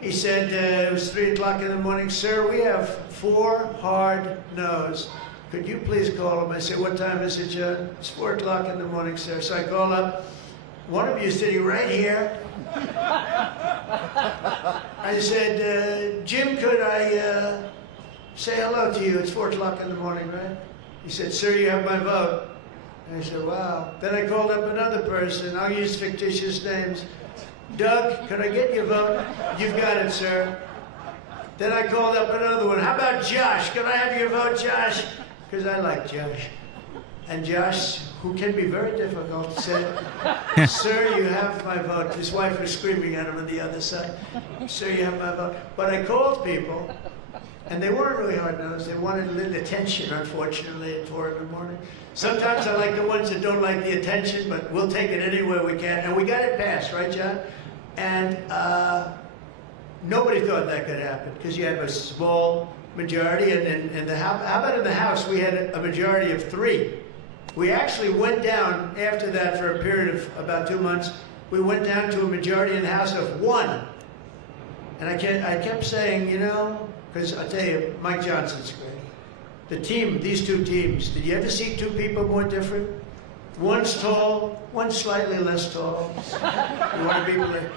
He said, it was 3 o'clock in the morning. Sir, we have 4 hard no's. Could you please call him? I said, what time is it, John? It's 4 o'clock in the morning, sir. So I call up. One of you is sitting right here. I said, Jim, could I say hello to you? It's 4 o'clock in the morning, right? He said, sir, you have my vote. And I said, wow. Then I called up another person. I'll use fictitious names. Doug, could I get your vote? You've got it, sir. Then I called up another one. How about Josh? Can I have your vote, Josh? Because I like Josh. And Josh, who can be very difficult, said, sir, you have my vote. His wife was screaming at him on the other side. Sir, you have my vote. But I called people, and they weren't really hard-nosed. They wanted a little attention, unfortunately, at 4 in the morning. Sometimes I like the ones that don't like the attention, but we'll take it anywhere we can. And we got it passed, right, John? And nobody thought that could happen, because you have a small majority. And how about in the House, we had a majority of 3. We actually went down after that for a period of about 2 months. We went down to a majority in the House of 1. And I kept saying, you know, because I tell you, Mike Johnson's great. The team, these 2 teams, did you ever see 2 people more different? One's tall, one's slightly less tall. You want to be clear?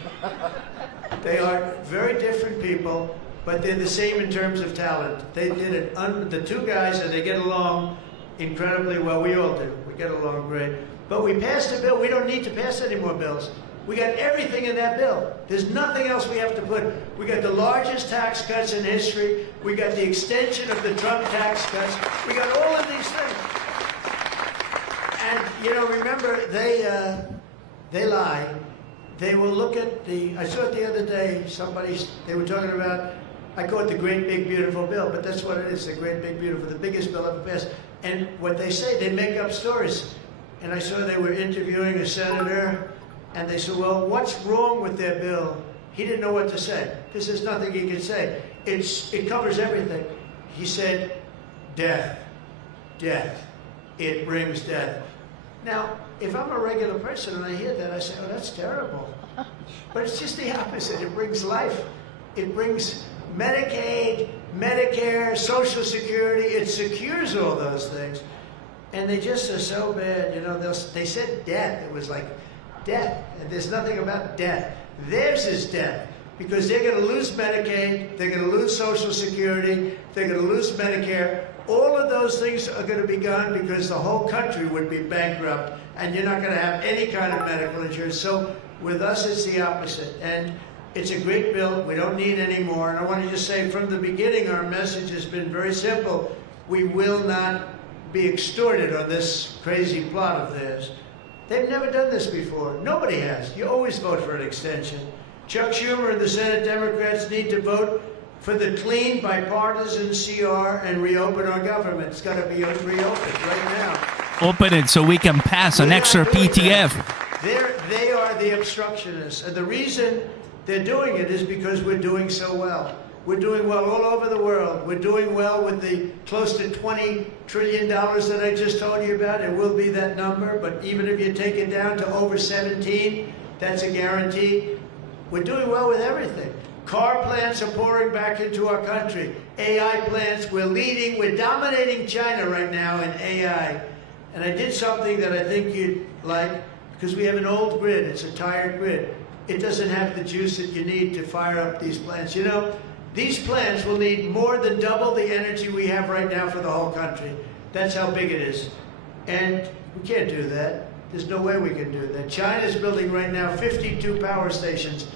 They are very different people, but they're the same in terms of talent. They did it. The 2 guys, and they get along incredibly well. We all do. We get along great. But we passed a bill. We don't need to pass any more bills. We got everything in that bill. There's nothing else we have to put. We got the largest tax cuts in history. We got the extension of the Trump tax cuts. We got all of these things. And, you know, remember, they lie. They will look at I saw it the other day, they were talking about, I call it the great big beautiful bill, but that's what it is, the great big beautiful, the biggest bill ever passed. And what they say, they make up stories. And I saw they were interviewing a senator, and they said, well, what's wrong with their bill? He didn't know what to say, because there's nothing he could say. It covers everything. He said, death, death. It brings death. Now, if I'm a regular person and I hear that, I say, oh, that's terrible. But it's just the opposite. It brings life. It brings Medicaid, Medicare, Social Security. It secures all those things. And they just are so bad. You know, they said death. It was like death. And there's nothing about death. Theirs is death. Because they're going to lose Medicaid. They're going to lose Social Security. They're going to lose Medicare. All of those things are going to be gone because the whole country would be bankrupt. And you're not going to have any kind of medical insurance. So with us, it's the opposite. And it's a great bill. We don't need any more. And I want to just say from the beginning, our message has been very simple. We will not be extorted on this crazy plot of theirs. They've never done this before. Nobody has. You always vote for an extension. Chuck Schumer and the Senate Democrats need to vote for the clean, bipartisan CR and reopen our government. It's got to be reopened right now. Open it so we can pass an extra PTF. They are the obstructionists. And the reason they're doing it is because we're doing so well. We're doing well all over the world. We're doing well with the close to $20 trillion that I just told you about. It will be that number, but even if you take it down to over 17, that's a guarantee. We're doing well with everything. Car plants are pouring back into our country. AI plants, we're leading, we're dominating China right now in AI. And I did something that I think you'd like, because we have an old grid, it's a tired grid. It doesn't have the juice that you need to fire up these plants. You know, these plants will need more than double the energy we have right now for the whole country. That's how big it is. And we can't do that. There's no way we can do that. China's building right now 52 power stations.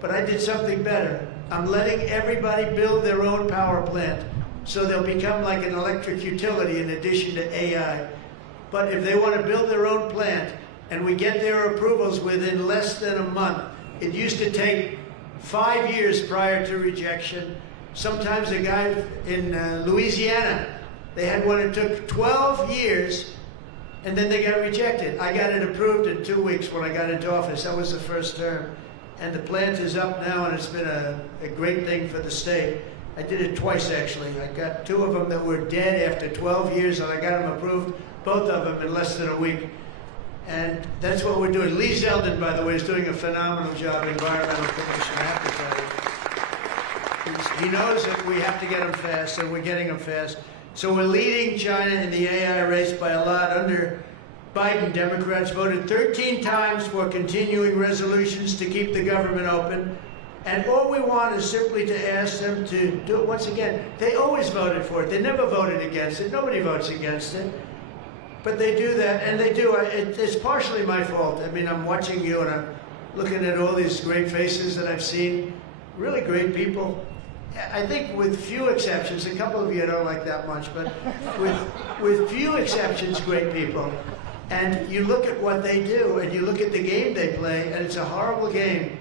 But I did something better. I'm letting everybody build their own power plant so they'll become like an electric utility in addition to AI. But if they want to build their own plant and we get their approvals within less than a month, it used to take 5 years prior to rejection. Sometimes a guy in Louisiana, they had one that took 12 years and then they got rejected. I got it approved in 2 weeks when I got into office. That was the first term. And the plant is up now, and it's been a great thing for the state. I did it twice, actually. I got 2 of them that were dead after 12 years, and I got them approved, both of them in less than a week. And that's what we're doing. Lee Zeldin, by the way, is doing a phenomenal job, Environmental Commission, I have to tell you. He knows that we have to get them fast, and we're getting them fast. So we're leading China in the AI race by a lot. Under Biden, Democrats voted 13 times for continuing resolutions to keep the government open. And all we want is simply to ask them to do it once again. They always voted for it. They never voted against it. Nobody votes against it. But they do that, and they do. It's partially my fault. I mean, I'm watching you, and I'm looking at all these great faces that I've seen. Really great people. I think with few exceptions, a couple of you I don't like that much, but with few exceptions, great people. And you look at what they do, and you look at the game they play, and it's a horrible game.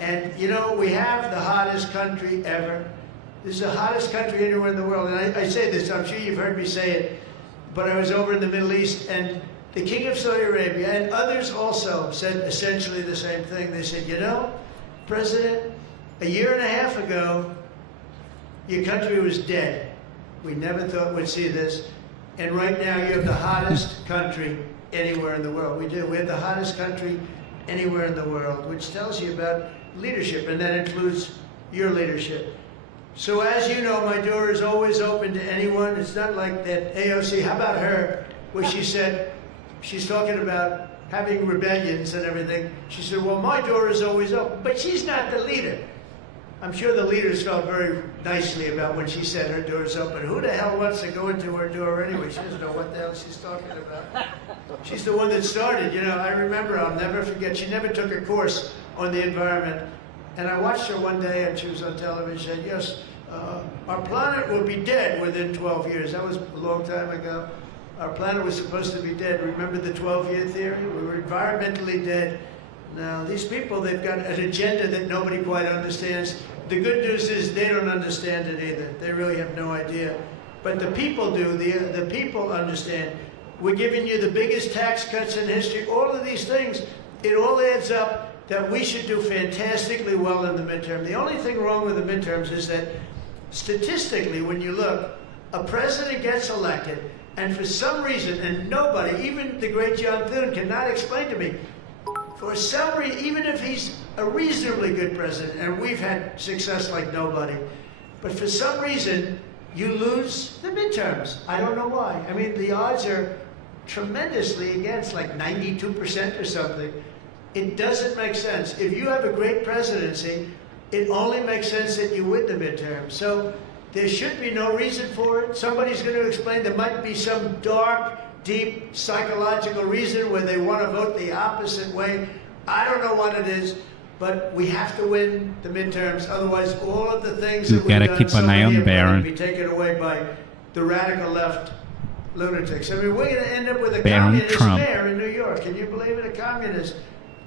And, you know, we have the hottest country ever. This is the hottest country anywhere in the world. And I say this, I'm sure you've heard me say it, but I was over in the Middle East, and the King of Saudi Arabia and others also said essentially the same thing. They said, you know, President, a year and a half ago, your country was dead. We never thought we'd see this. And right now, you have the hottest country anywhere in the world. We do. We have the hottest country anywhere in the world, which tells you about leadership, and that includes your leadership. So as you know, my door is always open to anyone. It's not like that AOC, how about her, where she said, she's talking about having rebellions and everything. She said, well, my door is always open. But she's not the leader. I'm sure the leaders felt very nicely about when she said her door's open. Who the hell wants to go into her door anyway? She doesn't know what the hell she's talking about. She's the one that started. You know, I remember, I'll never forget, she never took a course on the environment. And I watched her one day, and she was on television, and said, yes, our planet will be dead within 12 years. That was a long time ago. Our planet was supposed to be dead. Remember the 12-year theory? We were environmentally dead. Now, these people, they've got an agenda that nobody quite understands. The good news is they don't understand it either. They really have no idea. But the people do. The people understand. We're giving you the biggest tax cuts in history. All of these things, it all adds up that we should do fantastically well in the midterm. The only thing wrong with the midterms is that statistically, when you look, a president gets elected, and for some reason, and nobody, even the great John Thune, cannot explain to me, for some reason, even if he's a reasonably good president, and we've had success like nobody, but for some reason, you lose the midterms. I don't know why. I mean, the odds are tremendously against, like 92% or something. It doesn't make sense. If you have a great presidency, it only makes sense that you win the midterm. So there should be no reason for it. Somebody's going to explain there might be some dark, deep psychological reason where they want to vote the opposite way. I don't know what it is, but we have to win the midterms. Otherwise, all of the things that we've done keep an eye on will Barron. be taken away by the radical left lunatics. I mean, we're going to end up with a Barron communist Trump. mayor in New York. Can you believe it? A communist.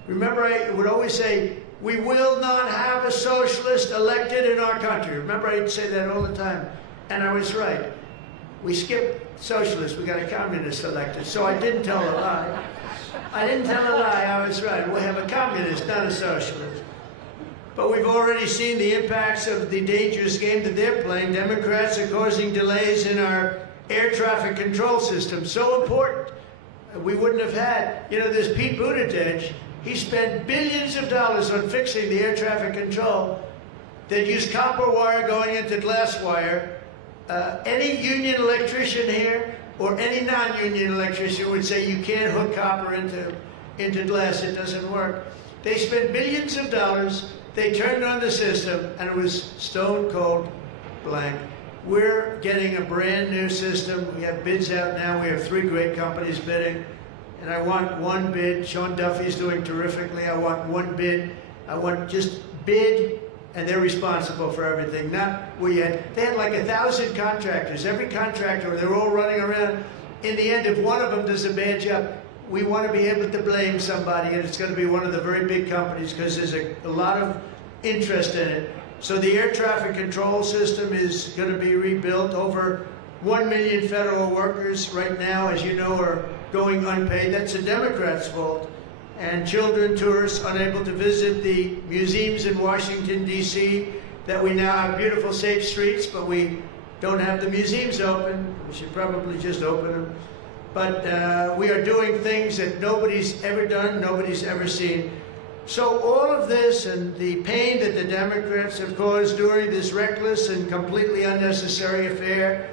Remember, I would always say, we will not have a socialist elected in our country. Remember, I'd say that all the time. And I was right. We skipped socialists. We got a communist elected. So I didn't tell a lie. I didn't tell a lie. I was right. We'll have a communist, not a socialist. But we've already seen the impacts of the dangerous game that they're playing. Democrats are causing delays in our air traffic control system. So important. We wouldn't have had, you know, this Pete Buttigieg. He spent billions of dollars on fixing the air traffic control that used copper wire going into glass wire. Any union electrician here or any non-union electrician would say you can't hook copper into glass. It doesn't work. They spent billions of dollars. They turned on the system, and it was stone cold blank. We're getting a brand new system. We have bids out now. We have 3 great companies bidding. And I want one bid. Sean Duffy's doing terrifically. I want one bid. I want just bid, and they're responsible for everything. Not we had. They had like 1,000 contractors. Every contractor, they're all running around. In the end, if one of them does a bad job, we want to be able to blame somebody, and it's going to be one of the very big companies because there's a lot of interest in it. So the air traffic control system is going to be rebuilt. Over 1 million federal workers right now, as you know, are going unpaid. That's the Democrats' fault. And children, tourists, unable to visit the museums in Washington, D.C., that we now have beautiful, safe streets, but we don't have the museums open. We should probably just open them. But we are doing things that nobody's ever done, nobody's ever seen. So all of this and the pain that the Democrats have caused during this reckless and completely unnecessary affair,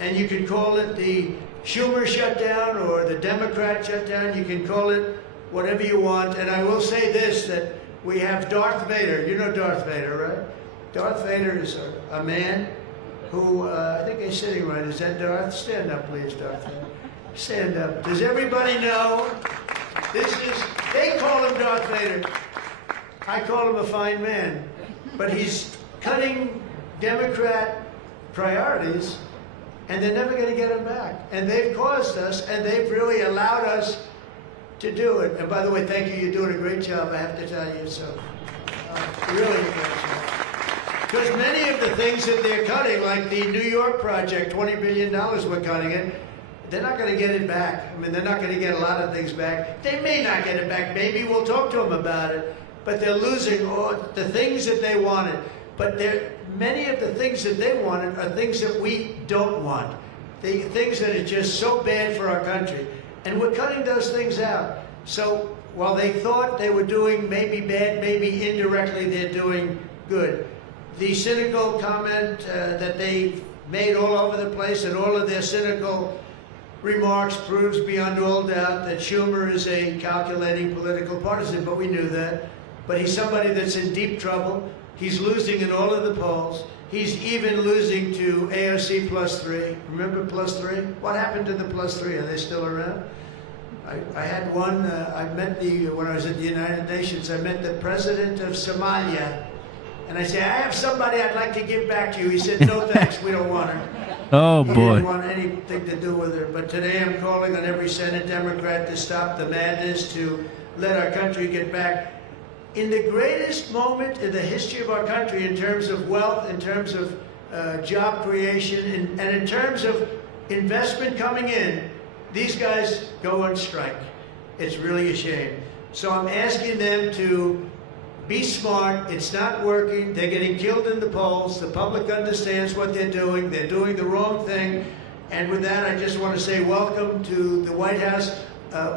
and you can call it the Schumer shutdown or the Democrat shutdown, you can call it whatever you want. And I will say this, that we have Darth Vader. You know Darth Vader, right? Darth Vader is a man who, I think he's sitting right. Is that Darth? Stand up, please, Darth Vader. Stand up. Does everybody know? They call him Darth Vader. I call him a fine man. But he's cutting Democrat priorities, and they're never going to get him back. And they've caused us, and they've really allowed us to do it. And by the way, thank you. You're doing a great job, I have to tell you. So, really a great job. Because many of the things that they're cutting, like the New York project, $20 billion we're cutting it, they're not going to get it back. I mean, they're not going to get a lot of things back. They may not get it back. Maybe we'll talk to them about it. But they're losing all the things that they wanted. But many of the things that they wanted are things that we don't want. The things that are just so bad for our country. And we're cutting those things out. So while they thought they were doing maybe bad, maybe indirectly they're doing good. The cynical comment that they made all over the place, and all of their cynical remarks proves beyond all doubt that Schumer is a calculating political partisan, but we knew that. But he's somebody that's in deep trouble. He's losing in all of the polls. He's even losing to AOC +3. Remember +3? What happened to the +3? Are they still around? I had one, I met when I was at the United Nations, I met the president of Somalia. And I said, I have somebody I'd like to give back to you. He said, no thanks, we don't want her. Oh, He boy. didn't want anything to do with her. But today I'm calling on every Senate Democrat to stop the madness, to let our country get back in the greatest moment in the history of our country in terms of wealth, in terms of job creation, and in terms of investment coming in. These guys go on strike. It's really a shame. So I'm asking them to be smart. It's not working. They're getting killed in the polls. The public understands what they're doing. They're doing the wrong thing. And with that, I just want to say welcome to the White House.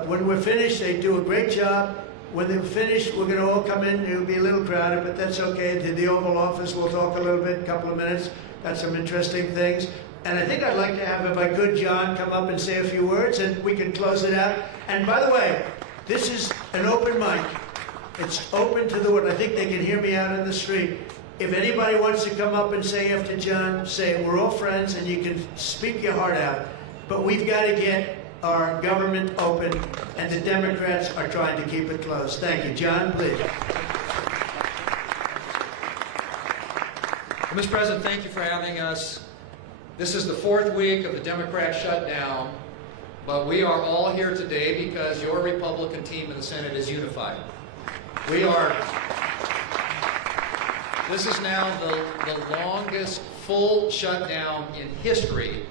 When we're finished, they do a great job. When they're finished, we're going to all come in. It'll be a little crowded, but that's okay. To the Oval Office, we'll talk a little bit, a couple of minutes. Got some interesting things. And I think I'd like to have, if I could, John, come up and say a few words, and we can close it out. And by the way, this is an open mic. It's open to the world. I think they can hear me out in the street. If anybody wants to come up and say after John, say we're all friends, and you can speak your heart out. But we've got to get our government open, and the Democrats are trying to keep it closed. Thank you. John, please. Well, Mr. President, thank you for having us. This is the 4th week of the Democrat shutdown, but we are all here today because your Republican team in the Senate is unified. This is now the longest full shutdown in history,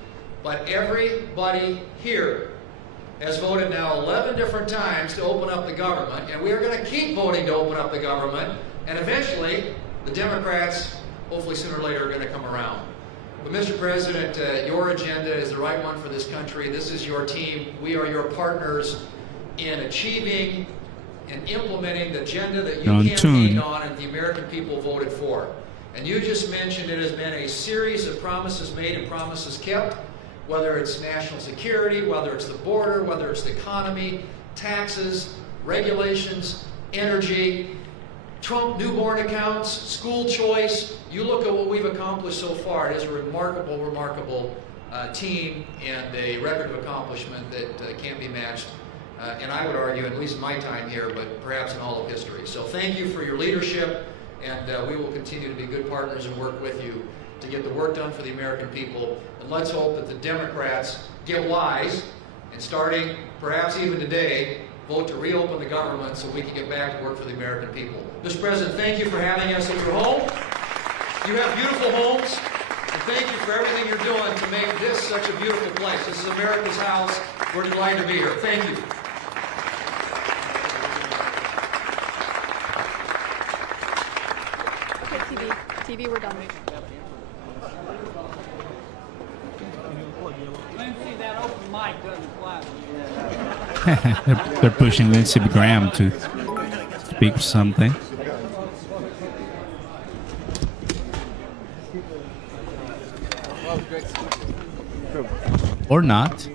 but everybody here has voted now 11 different times to open up the government, and we are going to keep voting to open up the government, and eventually the Democrats, hopefully sooner or later, are going to come around. But Mr. President, your agenda is the right one for this country. This is your team. We are your partners in achieving and implementing the agenda that you campaigned on and the American people voted for. And you just mentioned it has been a series of promises made and promises kept, whether it's national security, whether it's the border, whether it's the economy, taxes, regulations, energy, Trump newborn accounts, school choice. You look at what we've accomplished so far. It is a remarkable, remarkable team and a record of accomplishment that can't be matched. And I would argue, at least in my time here, but perhaps in all of history. So thank you for your leadership, and we will continue to be good partners and work with you to get the work done for the American people. And let's hope that the Democrats get wise, and starting perhaps even today, vote to reopen the government so we can get back to work for the American people. Mr. President, thank you for having us at your home. You have beautiful homes, and thank you for everything you're doing to make this such a beautiful place. This is America's house. We're delighted to be here. Thank you. Okay, TV, we're done. Lindsay, that open mic doesn't fly. They're pushing Lindsey Graham to speak something. Or not.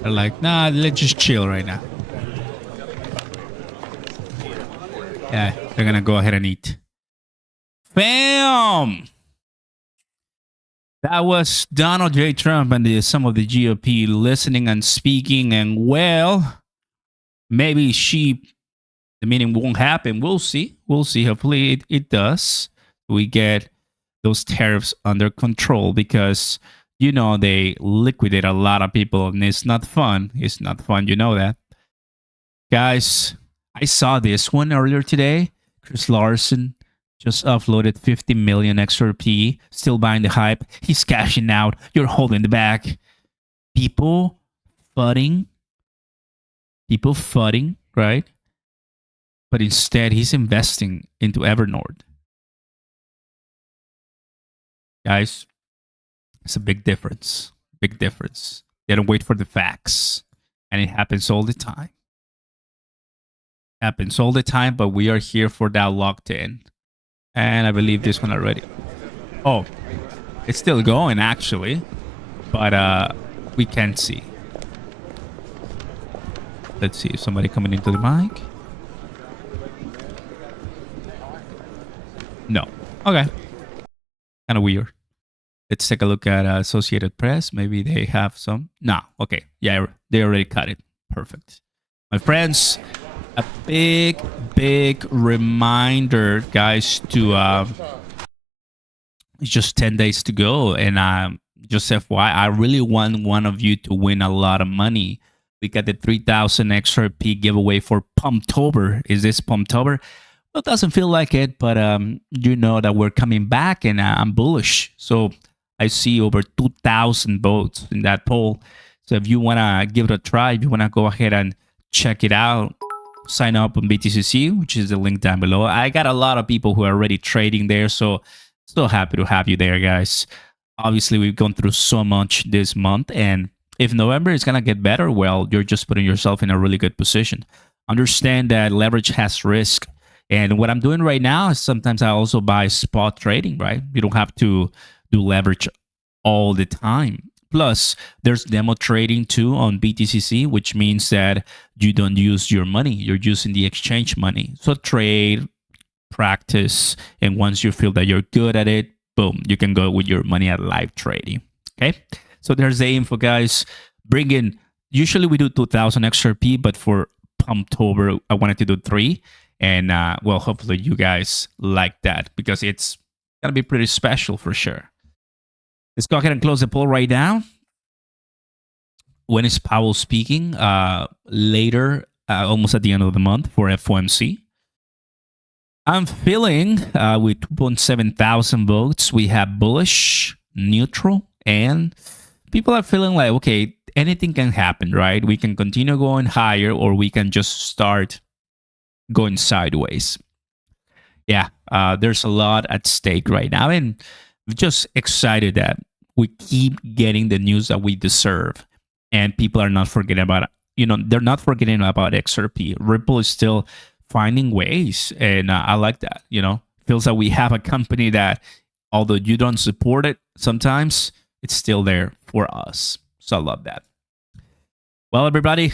They're like, nah, let's just chill right now. Yeah, they're gonna go ahead and eat. Bam! That was Donald J. Trump and some of the GOP listening and speaking, and well, maybe the meeting won't happen. We'll see. We'll see. Hopefully it does. We get those tariffs under control because, you know, they liquidate a lot of people and it's not fun. It's not fun. You know that. Guys, I saw this one earlier today. Chris Larson just uploaded 50 million XRP, still buying the hype. He's cashing out. You're holding the back. People fudding, right? But instead, he's investing into Evernorth. Guys, it's a big difference. Big difference. They don't wait for the facts. And it happens all the time. Happens all the time, but we are here for that locked in. And I believe this one already. Oh, it's still going actually, but we can't see. Let's see, somebody coming into the mic. No. Okay. Kind of weird. Let's take a look at Associated Press. Maybe they have some. No. Okay. Yeah, they already cut it. Perfect. My friends, a big, big reminder, guys, to it's just 10 days to go. And just FYI, I really want one of you to win a lot of money. We got the 3,000 XRP giveaway for Pumptober. Is this Pumptober? Well, it doesn't feel like it, but you know that we're coming back, and I'm bullish. So I see over 2,000 votes in that poll. So if you want to give it a try, if you want to go ahead and check it out, sign up on BTCC, which is the link down below. I got a lot of people who are already trading there, so happy to have you there, guys. Obviously, we've gone through so much this month, and if November is going to get better, well, you're just putting yourself in a really good position. Understand that leverage has risk. And what I'm doing right now is sometimes I also buy spot trading, right? You don't have to do leverage all the time. Plus, there's demo trading too on BTCC, which means that you don't use your money. You're using the exchange money. So trade, practice, and once you feel that you're good at it, boom, you can go with your money at live trading. Okay? So there's the info, guys. Bring in, usually we do 2,000 XRP, but for Pumptober, I wanted to do 3. And well, hopefully you guys like that because it's going to be pretty special for sure. Let's go ahead and close the poll right now. When is Powell speaking? Later, almost at the end of the month for FOMC. I'm feeling with 2.7 thousand votes, we have bullish, neutral, and people are feeling like, okay, anything can happen, right? We can continue going higher or we can just start going sideways. Yeah, there's a lot at stake right now, and I'm just excited that we keep getting the news that we deserve, and people are not forgetting about it. You know, they're not forgetting about XRP. Ripple is still finding ways, and I like that. You know, feels like we have a company that, although you don't support it, sometimes it's still there for us. So I love that. Well, everybody,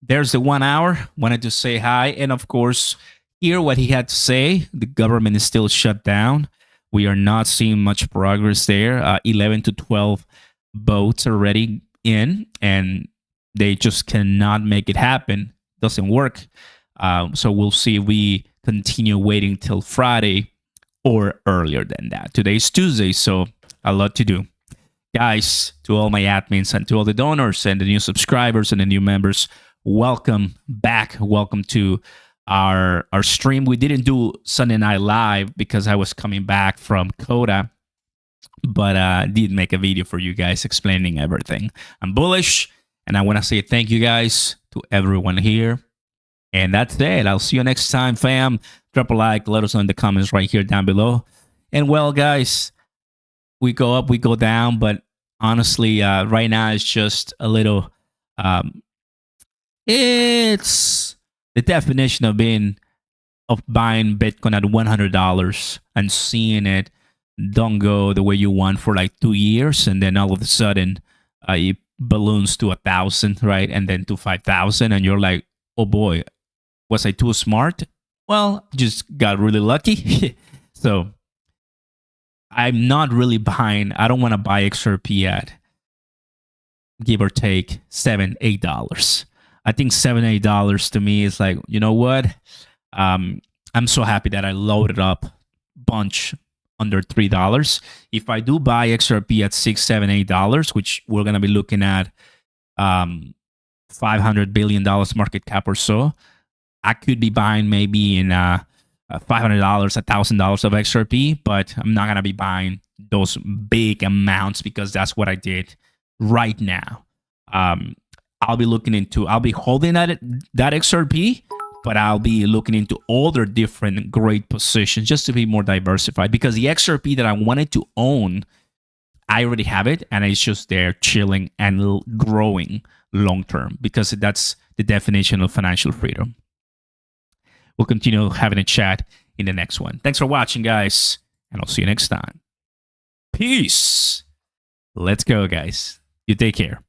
there's the 1 hour. Wanted to say hi, and of course, hear what he had to say. The government is still shut down. We are not seeing much progress there. 11 to 12 votes already in, and they just cannot make it happen. Doesn't work. So we'll see if we continue waiting till Friday or earlier than that. Today's Tuesday, so a lot to do. Guys, to all my admins and to all the donors and the new subscribers and the new members, welcome back. Welcome to our stream. We didn't do Sunday Night Live because I was coming back from Coda, but I did make a video for you guys explaining everything. I'm bullish, and I want to say thank you guys to everyone here. And that's it. I'll see you next time, fam. Drop a like. Let us know in the comments right here down below. And well, guys, we go up, we go down, but honestly, right now it's just a little. It's the definition of buying Bitcoin at $100 and seeing it don't go the way you want for like 2 years, and then all of a sudden it balloons to 1,000, right, and then to 5,000, and you're like, oh boy, was I too smart? Well, just got really lucky. So I'm not really buying. I don't want to buy XRP at, give or take, $7-8. I think $7-8 to me is like, you know what? I'm so happy that I loaded up bunch under $3. If I do buy XRP at $6-8, which we're gonna be looking at $500 billion market cap or so, I could be buying maybe in $500, $1,000 of XRP, but I'm not gonna be buying those big amounts because that's what I did right now. I'll be holding that XRP, but I'll be looking into other different great positions just to be more diversified, because the XRP that I wanted to own, I already have it, and it's just there chilling and growing long term, because that's the definition of financial freedom. We'll continue having a chat in the next one. Thanks for watching, guys, and I'll see you next time. Peace. Let's go, guys. You take care.